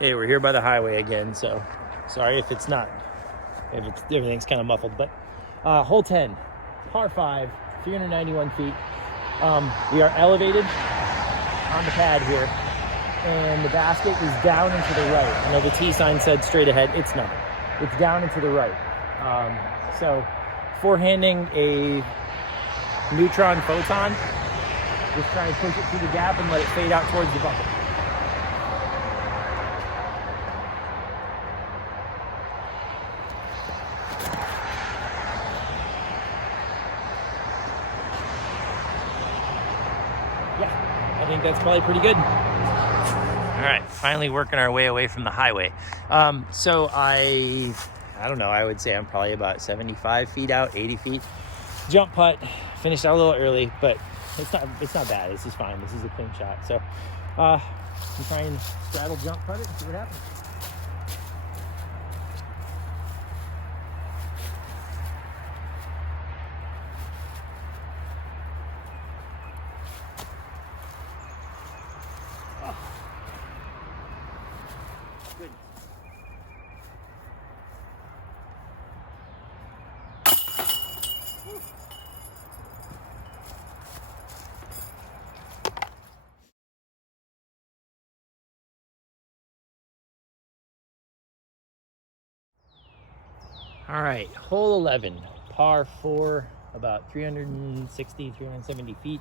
Okay, we're here by the highway again, so sorry if everything's kind of muffled, but hole 10, par 5, 391 feet. We are elevated on the pad here, and the basket is down and to the right. I know the T sign said straight ahead. It's not. It's down and to the right. So forehanding a neutron photon, just try and push it through the gap and let it fade out towards the bucket. Yeah, I think that's probably pretty good. All right, finally working our way away from the highway. So I don't know, I would say I'm probably about 75 feet out, 80 feet. Jump putt, finished out a little early, but it's not bad. This is fine. This is a clean shot. So I'm trying to straddle jump putt it and see what happens. Oh. Good. All right, hole 11, par 4, about 360, 370 feet.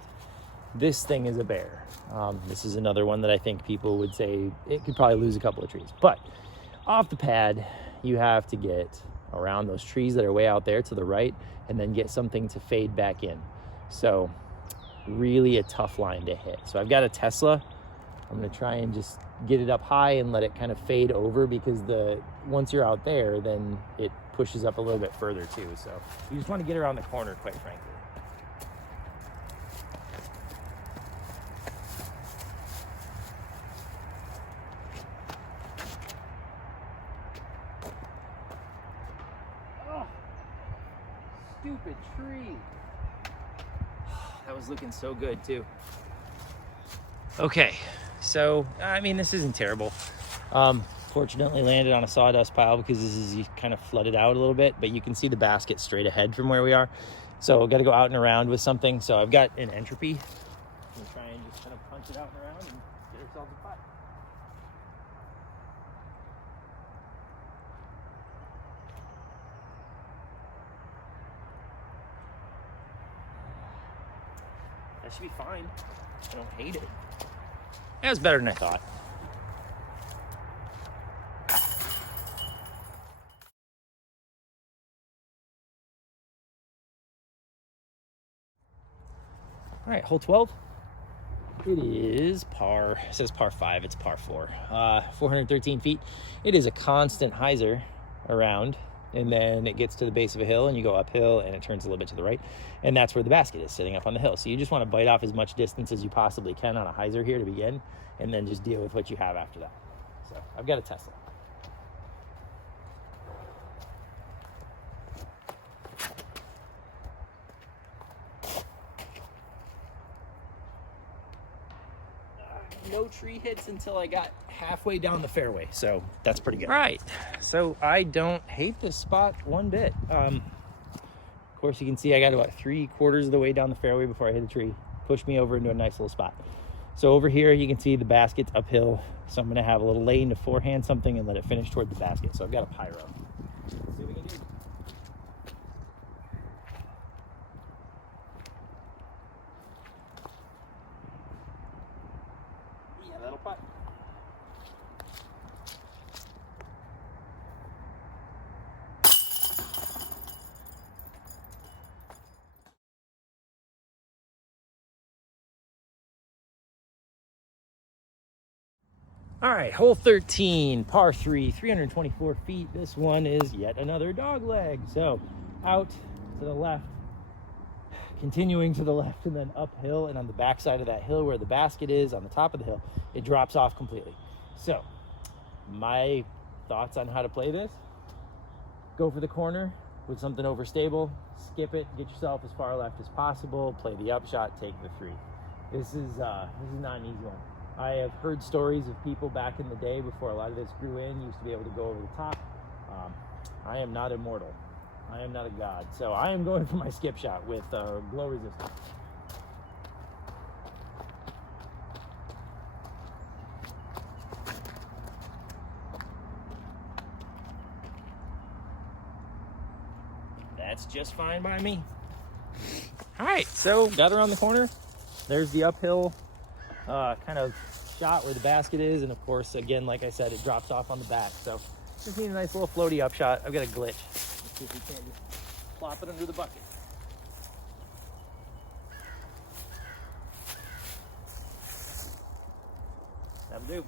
This thing is a bear. This is another one that I think people would say it could probably lose a couple of trees. But off the pad, you have to get around those trees that are way out there to the right and then get something to fade back in. So really a tough line to hit. So I've got a Tesla. I'm gonna try and just get it up high and let it kind of fade over, because once you're out there, then it pushes up a little bit further too. So you just want to get around the corner, quite frankly. Oh, stupid tree. That was looking so good too. Okay, so I mean, this isn't terrible. Fortunately landed on a sawdust pile because this is kind of flooded out a little bit, but you can see the basket straight ahead from where we are. So I've got to go out and around with something. So I've got an entropy. I'm gonna try and just kind of punch it out and around and get ourselves a putt. That should be fine. I don't hate it. That was better than I thought. All right, hole 12. It is par, it says par 5, it's par 4. 413 feet. It is a constant hyzer around, and then it gets to the base of a hill and you go uphill and it turns a little bit to the right. And that's where the basket is, sitting up on the hill. So you just want to bite off as much distance as you possibly can on a hyzer here to begin, and then just deal with what you have after that. So I've got a Tesla. No tree hits until I got halfway down the fairway, so that's pretty good. Right, so I don't hate this spot one bit. Of course, you can see I got about 3/4 of the way down the fairway before I hit a tree. Pushed me over into a nice little spot. So over here, you can see the basket's uphill, so I'm gonna have a little lane to forehand something and let it finish toward the basket. So I've got a pyro. Let's see what we can do. Yeah, that'll putt. All right, hole 13, par 3, 324 feet. This one is yet another dog leg. So out to the left, continuing to the left, and then uphill, and on the back side of that hill where the basket is, on the top of the hill, it drops off completely. So my thoughts on how to play this: go for the corner with something overstable, skip it, get yourself as far left as possible, play the upshot, take the 3. This is not an easy one. I have heard stories of people back in the day before a lot of this grew in, used to be able to go over the top. I am not immortal. I am not a god. So I am going for my skip shot with glow resistant. That's just fine by me. All right, so got around the corner. There's the uphill kind of shot where the basket is, and of course, again, like I said, it drops off on the back. So just need a nice little floaty up shot. I've got a glitch. Let's see if we can just plop it under the bucket. That'll do.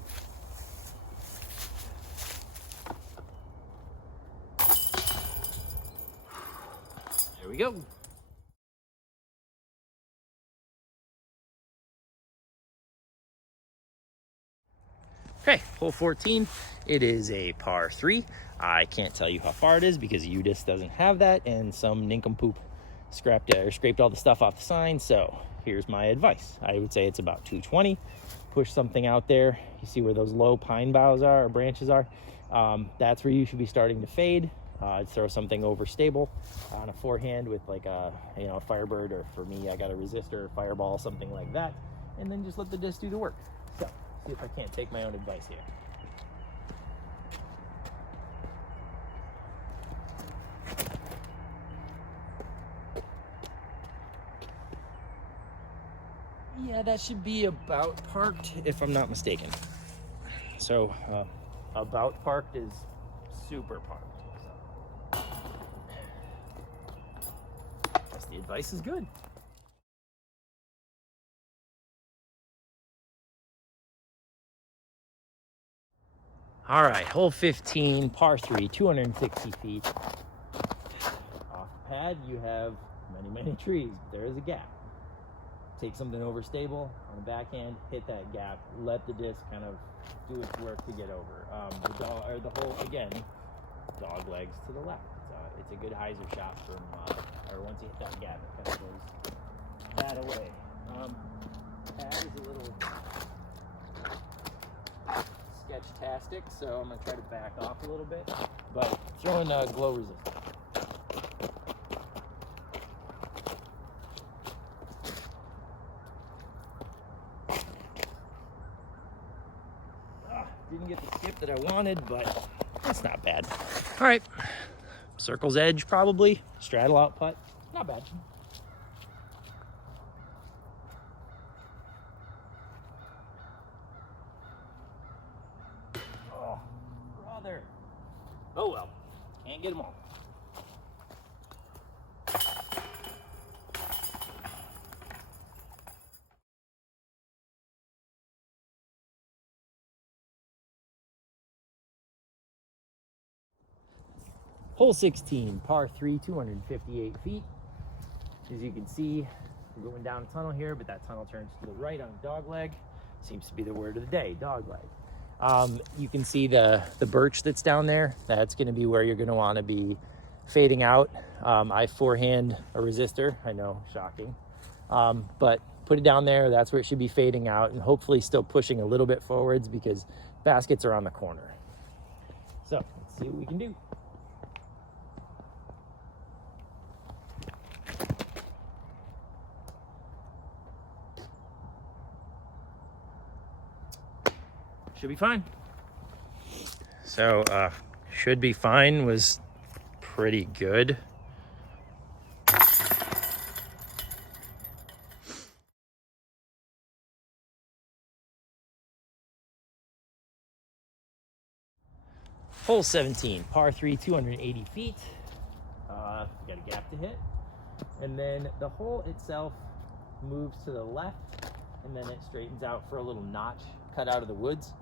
There we go. Okay, hole 14. It is a par 3. I can't tell you how far it is because UDIS doesn't have that, and some nincompoop scraped all the stuff off the sign. So here's my advice. I would say it's about 220. Push something out there. You see where those low pine boughs are or branches are? That's where you should be starting to fade. Throw something over stable on a forehand with like a Firebird, or for me, I got a resistor, Fireball, something like that, and then just let the disc do the work. So see if I can't take my own advice here. Yeah, that should be about parked if I'm not mistaken. So about parked is super parked. So guess the advice is good. All right, hole 15, par 3, 260 feet. Off the pad, you have many trees. There is a gap. Take something over stable on the backhand, hit that gap, let the disc kind of do its work to get over. The hole, again, dog legs to the left. It's a good hyzer shot from, or once you hit that gap, it kind of goes that away. Pad is a little sketch-tastic, so I'm gonna try to back off a little bit, but throwing glow resistant. Didn't get the skip that I wanted, but that's not bad. All right, circle's edge probably, straddle out putt, not bad. Oh, brother. Oh well, can't get them all. Hole 16, par 3, 258 feet. As you can see, we're going down a tunnel here, but that tunnel turns to the right on a dog leg. Seems to be the word of the day, dog leg. You can see the birch that's down there. That's going to be where you're going to want to be fading out. I forehand a resistor. I know, shocking. But put it down there. That's where it should be fading out, and hopefully still pushing a little bit forwards because baskets are on the corner. So let's see what we can do. Should be fine. So should be fine was pretty good. Hole 17, par 3, 280 feet. Got a gap to hit. And then the hole itself moves to the left, and then it straightens out for a little notch cut out of the woods.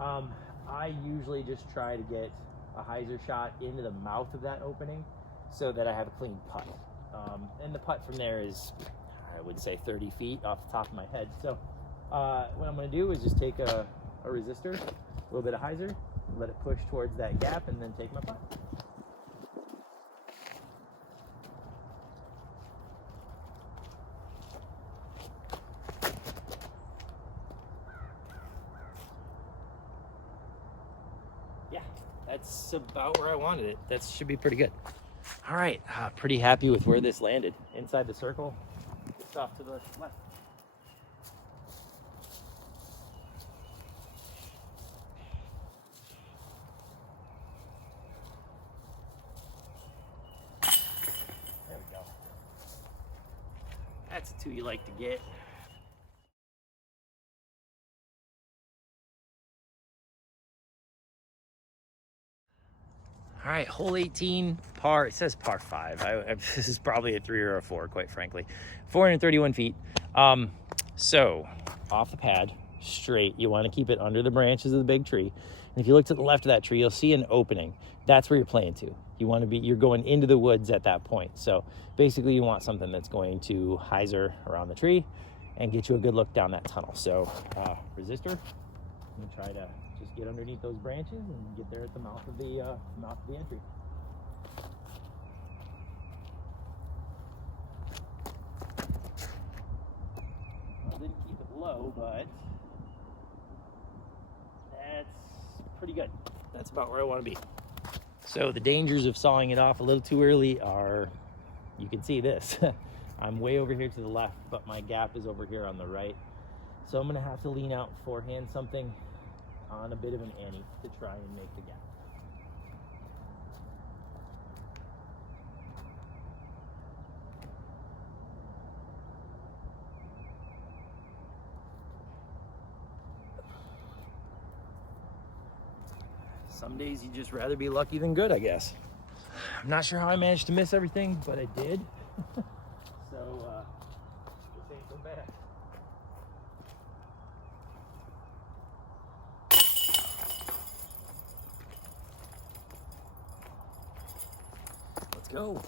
I usually just try to get a hyzer shot into the mouth of that opening so that I have a clean putt. And the putt from there is, I would say, 30 feet off the top of my head. So what I'm going to do is just take a resistor, a little bit of hyzer, let it push towards that gap, and then take my putt. that's about where I wanted it. That should be pretty good. All right, pretty happy with where this landed. Inside the circle, just off to the left. There we go. That's a 2 you like to get. All right, hole 18, par, it says par 5. This is probably a 3 or a 4, quite frankly. 431 feet. So, off the pad, straight. You want to keep it under the branches of the big tree. And if you look to the left of that tree, you'll see an opening. That's where you're playing to. You're going into the woods at that point. So, basically, you want something that's going to hyzer around the tree and get you a good look down that tunnel. So, resistor, and try to just get underneath those branches and get there at the mouth of the entry. I didn't keep it low, but that's pretty good. That's about where I want to be. So the dangers of sawing it off a little too early are, you can see this. I'm way over here to the left, but my gap is over here on the right. So I'm gonna have to lean out forehand something on a bit of an ante to try and make the gap. Some days you'd just rather be lucky than good, I guess. I'm not sure how I managed to miss everything, but I did. So, this ain't so bad. Let's go.